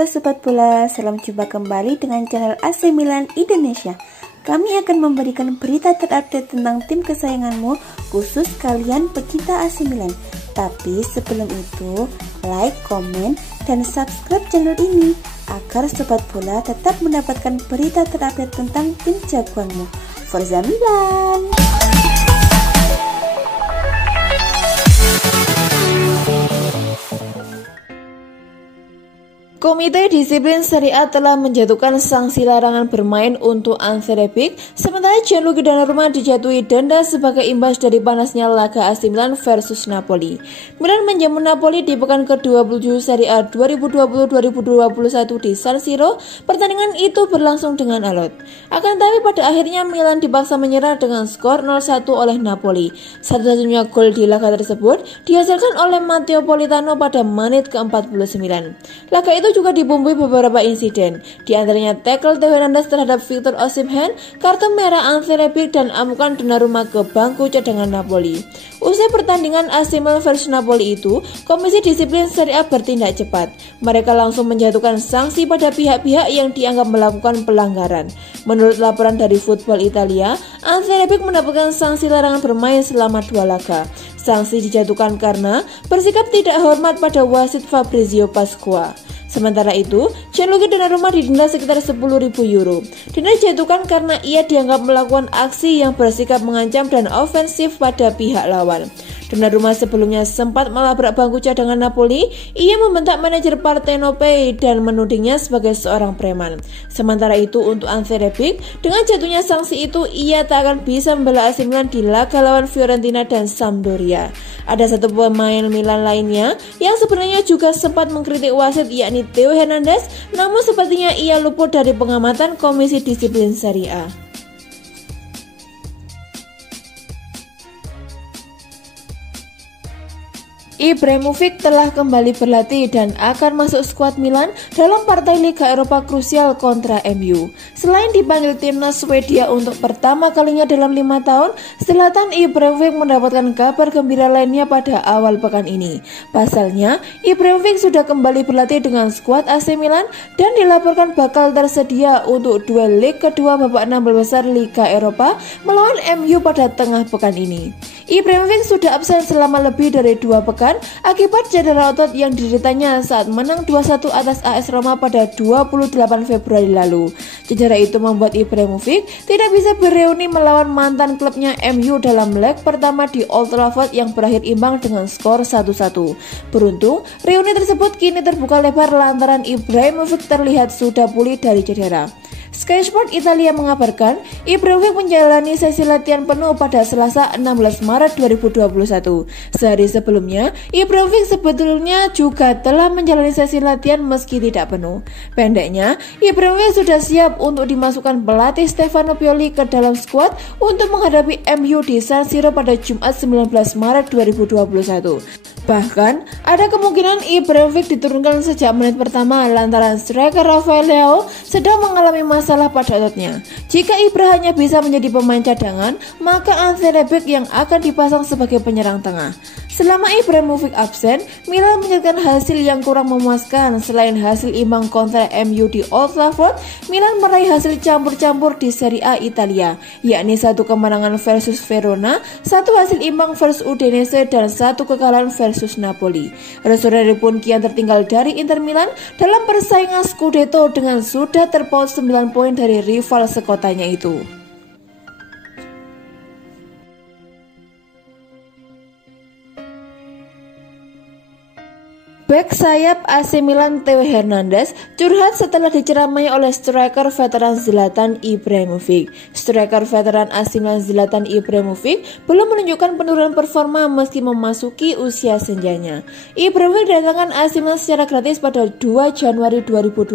Halo Sobat Bola, salam jumpa kembali dengan channel AC Milan Indonesia. Kami akan memberikan berita terupdate tentang tim kesayanganmu, khusus kalian pecinta AC Milan. Tapi sebelum itu, like, komen, dan subscribe channel ini agar Sobat Bola tetap mendapatkan berita terupdate tentang tim jagoanmu. Forza Milan! Komite Disiplin Serie A telah menjatuhkan sanksi larangan bermain untuk Ante Rebic, sementara Gianluigi Donnarumma dijatuhi denda sebagai imbas dari panasnya laga AC Milan versus Napoli. Milan menjamu Napoli di pekan ke-27 Serie A 2020-2021 di San Siro. Pertandingan itu berlangsung dengan alot. Akan tetapi pada akhirnya Milan dipaksa menyerah dengan skor 0-1 oleh Napoli. Satu-satunya gol di laga tersebut dihasilkan oleh Matteo Politano pada menit ke-49. Laga itu juga dibumbui beberapa insiden, di antaranya tackle Theo Hernandez terhadap Victor Osimhen, kartu merah Ante Rebic, dan amukan Donnarumma ke bangku cadangan Napoli. Usai pertandingan AC Milan versus Napoli itu, Komisi Disiplin Serie A bertindak cepat. Mereka langsung menjatuhkan sanksi pada pihak-pihak yang dianggap melakukan pelanggaran. Menurut laporan dari Football Italia, Ante Rebic mendapatkan sanksi larangan bermain selama 2 laga. Sanksi dijatuhkan karena bersikap tidak hormat pada wasit Fabrizio Pasqua. Sementara itu, Gianluigi Donnarumma didenda sekitar 10.000 euro. Denda dijatuhkan karena ia dianggap melakukan aksi yang bersikap mengancam dan ofensif pada pihak lawan. Donnarumma sebelumnya sempat melabrak bangku cadangan Napoli. Ia membentak manajer Partenopei dan menudingnya sebagai seorang preman. Sementara itu, untuk Ante Rebic, dengan jatuhnya sanksi itu, ia tak akan bisa membela AC Milan di laga lawan Fiorentina dan Sampdoria. Ada satu pemain Milan lainnya yang sebenarnya juga sempat mengkritik wasit, yakni Theo Hernandez, namun sepertinya ia luput dari pengamatan Komisi Disiplin Serie A. Ibrahimovic telah kembali berlatih dan akan masuk skuad Milan dalam partai Liga Eropa krusial kontra MU. Selain dipanggil timnas Swedia untuk pertama kalinya dalam 5 tahun, Zlatan Ibrahimovic mendapatkan kabar gembira lainnya pada awal pekan ini. Pasalnya, Ibrahimovic sudah kembali berlatih dengan skuad AC Milan dan dilaporkan bakal tersedia untuk duel leg kedua babak 16 besar Liga Eropa melawan MU pada tengah pekan ini. Ibrahimovic sudah absen selama lebih dari 2 pekan akibat cedera otot yang dideritanya saat menang 2-1 atas AS Roma pada 28 Februari lalu. Cedera itu membuat Ibrahimovic tidak bisa bereuni melawan mantan klubnya MU dalam leg pertama di Old Trafford yang berakhir imbang dengan skor 1-1. Beruntung, reuni tersebut kini terbuka lebar lantaran Ibrahimovic terlihat sudah pulih dari cedera. Sky Sport Italia mengabarkan Ibrahimovic menjalani sesi latihan penuh pada Selasa 16 Maret 2021. Sehari sebelumnya, Ibrahimovic sebetulnya juga telah menjalani sesi latihan meski tidak penuh. Pendeknya, Ibrahimovic sudah siap untuk dimasukkan pelatih Stefano Pioli ke dalam skuad untuk menghadapi MU di San Siro pada Jumat 19 Maret 2021. Bahkan, ada kemungkinan Ibrahimovic diturunkan sejak menit pertama lantaran striker Rafael Leao sedang mengalami masalah pada ototnya. Jika Ibra hanya bisa menjadi pemain cadangan, maka Ante Rebic yang akan dipasang sebagai penyerang tengah. Selama Ibrahimovic absen, Milan mencatatkan hasil yang kurang memuaskan. Selain hasil imbang kontra MU di Old Trafford, Milan meraih hasil campur-campur di Serie A Italia, yakni 1 kemenangan versus Verona, 1 hasil imbang versus Udinese, dan 1 kekalahan versus Napoli. Rossoneri pun kian tertinggal dari Inter Milan dalam persaingan Scudetto dengan sudah terpaut 9 poin dari rival sekotanya itu. Bek sayap AC Milan Theo Hernandez curhat setelah diceramai oleh striker veteran Zlatan Ibrahimovic. Striker veteran AC Milan Zlatan Ibrahimovic belum menunjukkan penurunan performa meski memasuki usia senjanya. Ibrahimovic didatangkan AC Milan secara gratis pada 2 Januari 2020.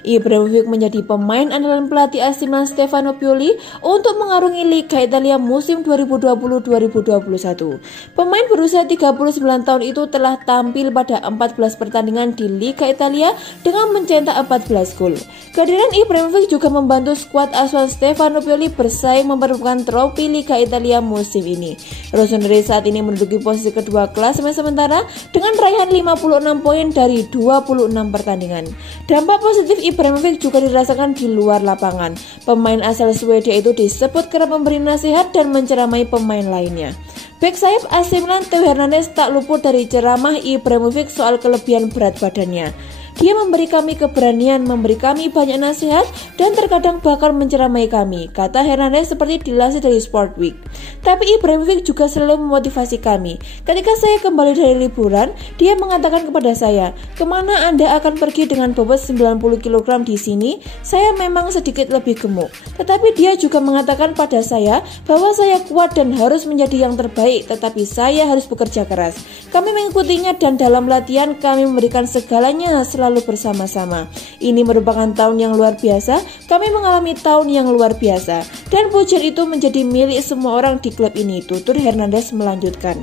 Ibrahimovic menjadi pemain andalan pelatih AC Milan Stefano Pioli untuk mengarungi Liga Italia musim 2020-2021. Pemain berusia 39 tahun itu telah tampil pada dalam 14 pertandingan di Liga Italia dengan mencetak 14 gol. Kehadiran Ibrahimovic juga membantu skuad asuhan Stefano Pioli bersaing memperebutkan trofi Liga Italia musim ini. Rossoneri saat ini menduduki posisi kedua klasemen sementara dengan raihan 56 poin dari 26 pertandingan. Dampak positif Ibrahimovic juga dirasakan di luar lapangan. Pemain asal Swedia itu disebut kerap memberi nasihat dan menceramai pemain lainnya. Bek sayap AC Milan Theo Hernandez tak luput dari ceramah Ibrahimovic soal kelebihan berat badannya. Dia memberi kami keberanian, memberi kami banyak nasihat, dan terkadang bahkan menceramai kami, kata Hernandez seperti dilansir dari Sport Week. Tapi Ibrahimovic juga selalu memotivasi kami. Ketika saya kembali dari liburan, dia mengatakan kepada saya, kemana Anda akan pergi dengan bobot 90 kg di sini? Saya memang sedikit lebih gemuk. Tetapi dia juga mengatakan pada saya bahwa saya kuat dan harus menjadi yang terbaik, tetapi saya harus bekerja keras. Kami mengikutinya dan dalam latihan kami memberikan segalanya selalu bersama-sama. Ini merupakan tahun yang luar biasa, kami mengalami tahun yang luar biasa, dan pujian itu menjadi milik semua orang di klub ini, tutur Hernandez melanjutkan.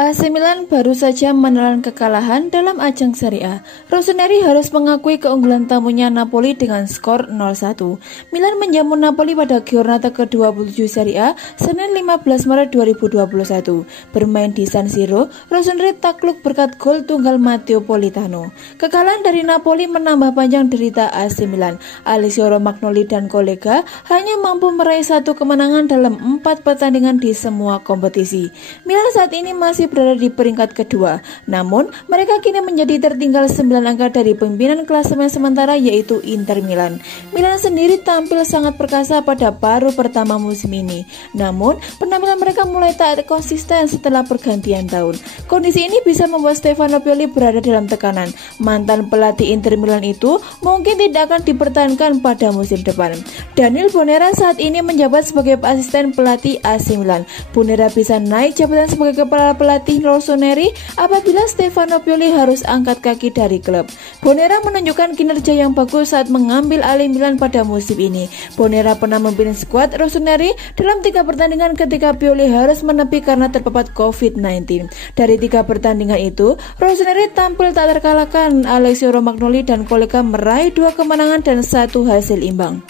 AC Milan baru saja menelan kekalahan dalam ajang Serie A. Rossoneri harus mengakui keunggulan tamunya Napoli dengan skor 0-1. Milan menjamu Napoli pada giornata ke-27 Serie A, Senin 15 Maret 2021. Bermain di San Siro, Rossoneri takluk berkat gol tunggal Matteo Politano. Kekalahan dari Napoli menambah panjang derita AC Milan. Alessio Romagnoli dan kolega hanya mampu meraih 1 kemenangan dalam 4 pertandingan di semua kompetisi. Milan saat ini masih berada di peringkat kedua, namun mereka kini menjadi tertinggal 9 angka dari pimpinan klasemen sementara yaitu Inter Milan. Milan sendiri tampil sangat perkasa pada paruh pertama musim ini, namun penampilan mereka mulai tak konsisten setelah pergantian tahun. Kondisi ini bisa membuat Stefano Pioli berada dalam tekanan. Mantan pelatih Inter Milan itu mungkin tidak akan dipertahankan pada musim depan. Daniel Bonera saat ini menjabat sebagai asisten pelatih AC Milan. Bonera bisa naik jabatan sebagai kepala pelatih Rossoneri apabila Stefano Pioli harus angkat kaki dari klub. Bonera menunjukkan kinerja yang bagus saat mengambil alih Milan pada musim ini. Bonera pernah memimpin skuad Rossoneri dalam 3 pertandingan ketika Pioli harus menepi karena terpapar COVID-19. Dari 3 pertandingan itu, Rossoneri tampil tak terkalahkan. Alessio Romagnoli dan kolega meraih 2 kemenangan dan 1 hasil imbang.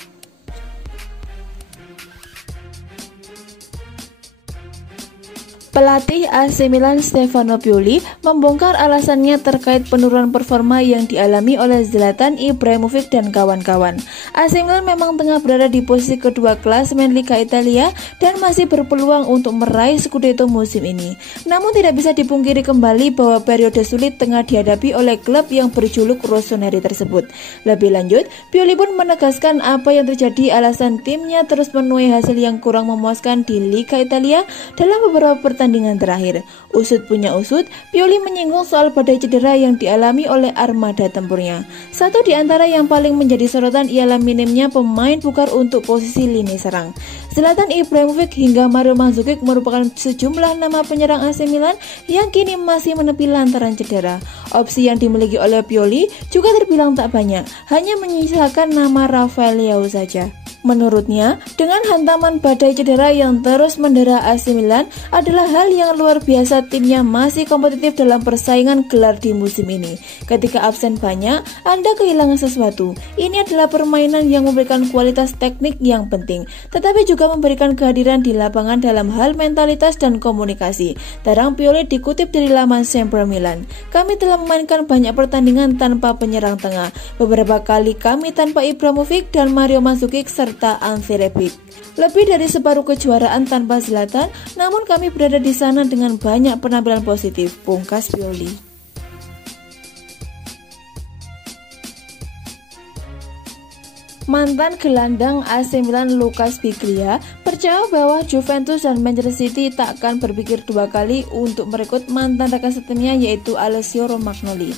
Pelatih AC Milan Stefano Pioli membongkar alasannya terkait penurunan performa yang dialami oleh Zlatan Ibrahimovic dan kawan-kawan. AC Milan memang tengah berada di posisi kedua klasemen Liga Italia dan masih berpeluang untuk meraih Scudetto musim ini. Namun tidak bisa dipungkiri kembali bahwa periode sulit tengah dihadapi oleh klub yang berjuluk Rossoneri tersebut. Lebih lanjut, Pioli pun menegaskan apa yang terjadi alasan timnya terus menuai hasil yang kurang memuaskan di Liga Italia dalam beberapa pertandingan terakhir. Usut punya usut, Pioli menyinggung soal badai cedera yang dialami oleh armada tempurnya. Satu di antara yang paling menjadi sorotan ialah minimnya pemain pugar untuk posisi lini serang. Zlatan Ibrahimovic hingga Mario Mandzukic merupakan sejumlah nama penyerang AC Milan yang kini masih menepi lantaran cedera. Opsi yang dimiliki oleh Pioli juga terbilang tak banyak, hanya menyisakan nama Rafael Leao saja. Menurutnya, dengan hantaman badai cedera yang terus mendera AC Milan adalah hal yang luar biasa timnya masih kompetitif dalam persaingan gelar di musim ini. Ketika absen banyak, Anda kehilangan sesuatu. Ini adalah permainan yang memberikan kualitas teknik yang penting, tetapi juga memberikan kehadiran di lapangan dalam hal mentalitas dan komunikasi. Tarang Pioli dikutip dari laman Sempre Milan. Kami telah memainkan banyak pertandingan tanpa penyerang tengah. Beberapa kali kami tanpa Ibrahimovic dan Mario Mandzukic serta Ante Rebic. Lebih dari separuh kejuaraan tanpa Zlatan, namun kami berada di sana dengan banyak penampilan positif, pungkas Pioli. Mantan gelandang AC Milan Lucas Biglia percaya bahwa Juventus dan Manchester City tak akan berpikir 2 kali untuk merekrut mantan rekan setimnya yaitu Alessio Romagnoli.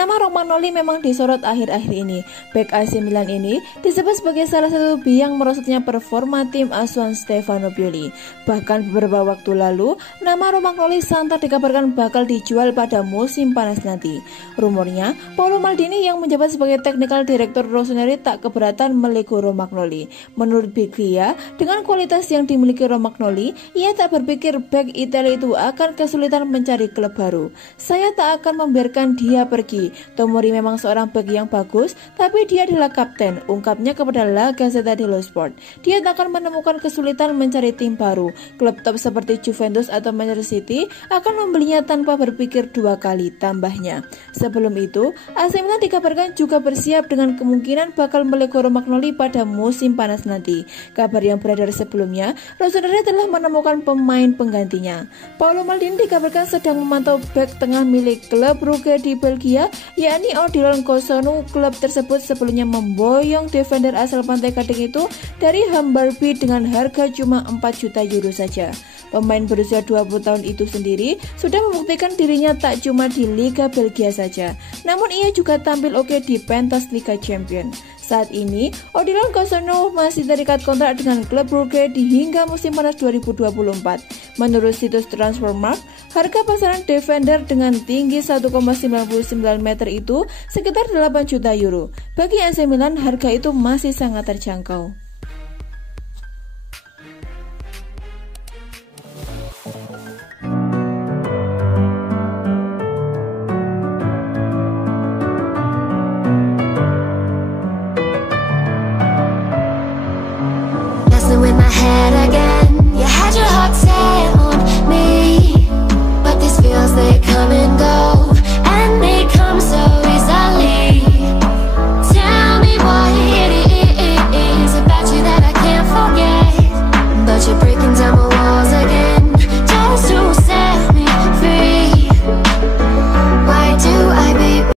nama Romagnoli memang disorot akhir-akhir ini. Bek AC Milan ini disebut sebagai salah satu biang merosotnya performa tim asuhan Stefano Pioli. Bahkan beberapa waktu lalu, nama Romagnoli santer dikabarkan bakal dijual pada musim panas nanti. Rumornya, Paolo Maldini yang menjabat sebagai Technical Director Rossoneri tak keberatan melego Romagnoli. Menurut Biglia, dengan kualitas yang dimiliki Romagnoli, ia tak berpikir bek Italia itu akan kesulitan mencari klub baru. Saya tak akan membiarkan dia pergi. Tomori memang seorang bek yang bagus, tapi dia adalah kapten, ungkapnya kepada La Gazzetta dello Sport. Dia tak akan menemukan kesulitan mencari tim baru. Klub top seperti Juventus atau Manchester City akan membelinya tanpa berpikir dua kali, tambahnya. Sebelum itu, AC Milan dikabarkan juga bersiap dengan kemungkinan bakal melego Romagnoli pada musim panas nanti. Kabar yang beredar sebelumnya, Rossoneri telah menemukan pemain penggantinya. Paolo Maldini dikabarkan sedang memantau bek tengah milik klub Brugge di Belgia, yakni Odilon Kosunu. Klub tersebut sebelumnya memboyong defender asal Pantai Gading itu dari Hammarby dengan harga cuma 4 juta euro saja. Pemain berusia 20 tahun itu sendiri sudah membuktikan dirinya tak cuma di Liga Belgia saja, namun ia juga tampil oke di pentas Liga Champions. Saat ini, Odilon Kosunu masih terikat kontrak dengan klub Brugge hingga musim panas 2024. Menurut situs Transfermarkt, harga pasaran defender dengan tinggi 1,99 meter itu sekitar 8 juta euro. Bagi AC Milan, harga itu masih sangat terjangkau.